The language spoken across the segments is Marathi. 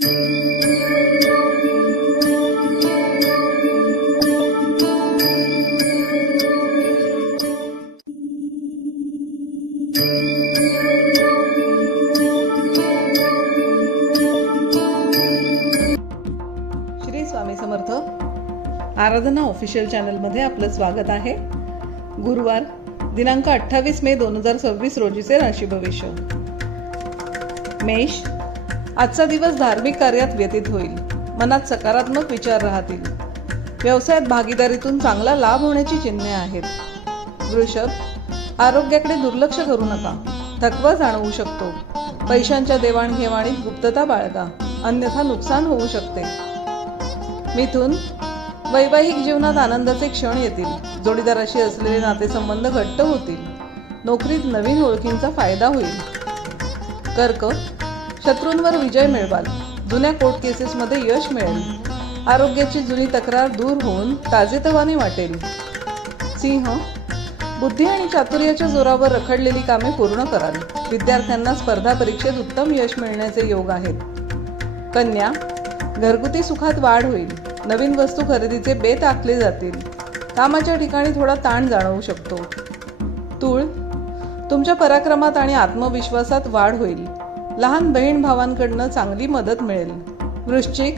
श्री स्वामी समर्थ. आराधना ऑफिशियल चॅनलमध्ये आपलं स्वागत आहे. गुरुवार दिनांक 28 मे 2026 रोजीचे राशी भविष्य. मेष, आजचा दिवस धार्मिक कार्यात व्यतीत होईल. मनात सकारात्मक विचार राहतील. व्यवसायात भागीदारीतून चांगला लाभ होण्याची चिन्हे आहेत. वृषभ, आरोग्याकडे दुर्लक्ष करू नका. थकवा जाणवू शकतो. पैशांच्या देवाणघेवाणीत गुप्तता बाळगा, अन्यथा नुकसान होऊ शकते. मिथुन, वैवाहिक जीवनात आनंदाचे क्षण येतील. जोडीदाराशी असलेले नातेसंबंध घट्ट होतील. नोकरीत नवीन ओळखींचा फायदा होईल. कर्क, शत्रूंवर विजय मिळवाल. जुन्या कोर्ट केसेसमध्ये यश मिळेल. आरोग्याची जुनी तक्रार दूर होऊन ताजेतवाने वाटेल. सिंह, बुद्धी आणि चातुर्याच्या जोरावर रखडलेली कामे पूर्ण कराल. विद्यार्थ्यांना स्पर्धा परीक्षेत उत्तम यश मिळण्याचे योग आहेत. कन्या, घरगुती सुखात वाढ होईल. नवीन वस्तू खरेदीचे बेत आखले जातील. कामाच्या ठिकाणी थोडा ताण जाणवू शकतो. तूळ, तुमच्या पराक्रमात आणि आत्मविश्वासात वाढ होईल. लहान बहीण भावांकडनं चांगली मदत मिळेल. वृश्चिक,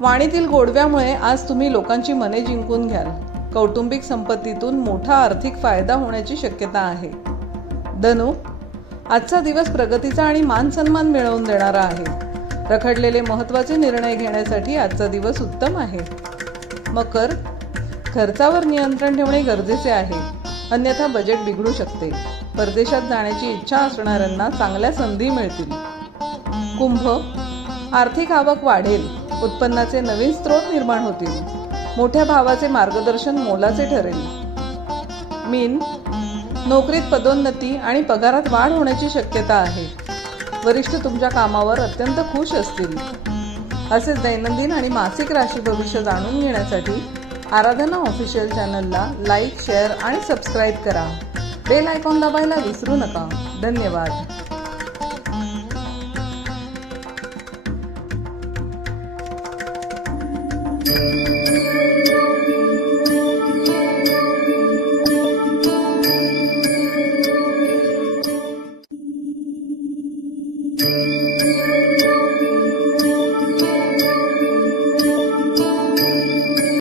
वाणीतील गोडव्यामुळे आज तुम्ही लोकांची मने जिंकून घ्याल. कौटुंबिक संपत्तीतून मोठा आर्थिक फायदा होण्याची शक्यता आहे. धनु, आजचा दिवस प्रगतीचा आणि मान सन्मान मिळवून देणारा आहे. रखडलेले महत्त्वाचे निर्णय घेण्यासाठी आजचा दिवस उत्तम आहे. मकर, खर्चावर नियंत्रण ठेवणे गरजेचे आहे, अन्यथा बजेट बिघडू शकते. परदेशात जाण्याची इच्छा असणाऱ्यांना चांगल्या संधी मिळतील. कुंभ, आर्थिक आवक वाढेल. उत्पन्नाचे नवीन स्रोत निर्माण होतील. मोठ्या भावाचे मार्गदर्शन मोलाचे ठरेल. मीन, नोकरीत पदोन्नती आणि पगारात वाढ होण्याची शक्यता आहे. वरिष्ठ तुमच्या कामावर अत्यंत खुश असतील. असेच दैनंदिन आणि मासिक राशी भविष्य जाणून घेण्यासाठी आराधना ऑफिशियल चॅनलला लाईक, शेअर आणि सबस्क्राईब करा. बेल आयकॉन दाबायला विसरू नका. धन्यवाद.